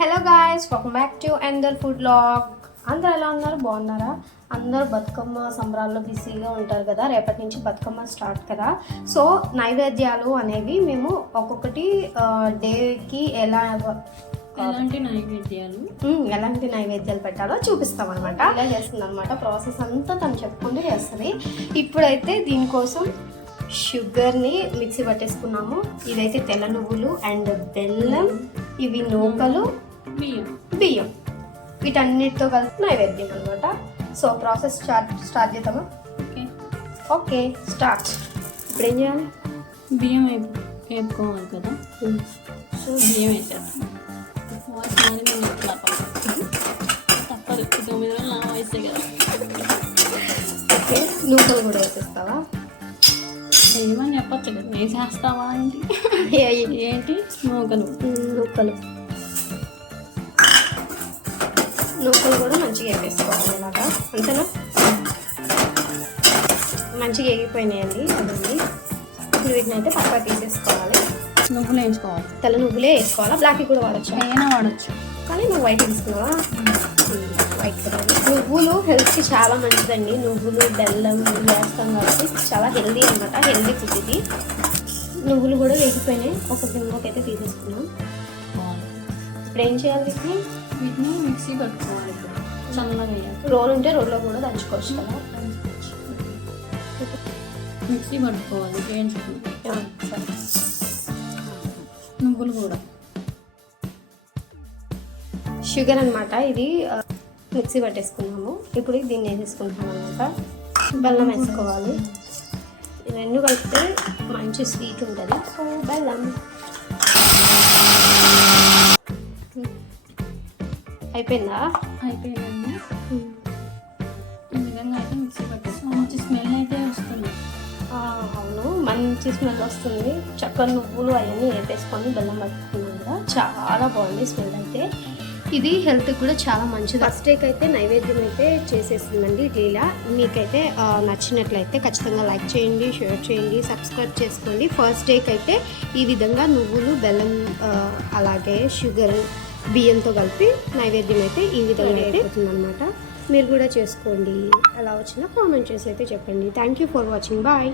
Hello guys welcome back to ఎందర్ food log అందరూ ఎలా ఉన్నారు? బాగున్నారా? అందరూ బతుకమ్మ సంబరాల్లో బిజీగా ఉంటారు కదా రేపటి నుంచి బతుకమ్మ స్టార్ట్ కదా. సో నైవేద్యాలు అనేవి మేము ఒక్కొక్కటి డేకి ఎలా ఎలాంటి నైవేద్యాలు? ఎలాంటి నైవేద్యాలు పెట్టాలో చూపిస్తాం అనమాట ఇలా చేస్తుంది అనమాట ప్రాసెస్ అంతా తను చెప్పుకుంటూ చేస్తుంది. ఇప్పుడైతే దీనికోసం షుగర్ని మిక్సీ పట్టేసుకున్నాము. ఇదైతే తెల్ల నువ్వులు అండ్ బెల్లం. ఇవి నూకలు. బియ్యం. బియ్యం. వీటన్నిటితో కలిపి నైవేద్యం అనమాట సో ప్రాసెస్ స్టార్ట్ స్టార్ట్ చేద్దామా? ఓకే. Okay start. ఇప్పుడు ఏం చేయాలి? బియ్యం వేపు వేపుకోవాలి కదా. సో బియ్యం వేసేస్తాం వాసన మేము ఎట్లా తప్పదు. ఈ తొమ్మిది రోజులు నా వయసే కదా. ఓకే నూకలు కూడా వేసేస్తావా? ఏమని చెప్పచ్చు కదా. వేసేస్తావా ఏంటి? ఏంటి? నూకలు. నూకలు. నూకలు కూడా మంచిగా వేసుకోవాలి ఇలాగా అంతేనా? మంచిగా ఎగిపోయినాయండి అదండి ఇప్పుడు వీటిని అయితే పక్కా తీసేసుకోవాలి. నువ్వులు వేయించుకోవాలి తెల్ల నువ్వులే వేసుకోవాలా? బ్లాక్ కూడా వాడచ్చు? అయినా వాడచ్చు. కానీ నువ్వు వైట్ తీసుకున్నావా వైట్ కదా. నువ్వులు హెల్త్కి చాలా మంచిదండి. నువ్వులు బెల్లం వేస్తాం కాబట్టి చాలా హెల్దీ అనమాట హెల్దీ ఫుడ్ ఇది. నువ్వులు కూడా వేగిపోయినాయి. ఒక గిన్నెలోకి అయితే తీసేసుకున్నాం ఇప్పుడు ఏం చేయాలి వీటిని మిక్సీ పట్టుకోవాలి ఇప్పుడు. చల్లగా వేయాలి రోల్ ఉంటే రోల్లో కూడా దంచుకోవచ్చు కదా. మిక్సీ పట్టుకోవాలి వేయించుకుని. నువ్వులు కూడా. షుగర్ అనమాట ఇది మిక్సీ పట్టేసుకున్నాము. ఇప్పుడు దీన్ని వేసేసుకుంటాం అనమాట బెల్లం వేసుకోవాలి. రెండు కలిపితే మంచి స్వీట్ ఉంటుంది. సో బెల్లం. అయిపోయిందా? అయిపోయిందండి. ఈ విధంగా అయితే మిక్సీ పట్టేసి మంచి స్మెల్ అయితే వస్తుంది. అవును. మంచి స్మెల్ వస్తుంది. చక్కర నువ్వులు అవన్నీ వేపేసుకొని బెల్లం పట్టుకున్నాం కదా. చాలా బాగుంది స్మెల్ అయితే. ఇది హెల్త్కి కూడా చాలా మంచిది. ఫస్ట్ డేకి అయితే నైవేద్యం అయితే చేసేసిందండి లీలా. మీకైతే నచ్చినట్లయితే ఖచ్చితంగా లైక్ చేయండి షేర్ చేయండి సబ్స్క్రైబ్ చేసుకోండి. ఫస్ట్ డేకి అయితే ఈ విధంగా నువ్వులు బెల్లం అలాగే షుగర్ బియ్యంతో కలిపి నైవేద్యం అయితే ఈ విధంగా అయితే అవుతుందన్నమాట. మీరు కూడా చేసుకోండి. ఎలా వచ్చినా కామెంట్ చేసి అయితే చెప్పండి. Thank you for watching bye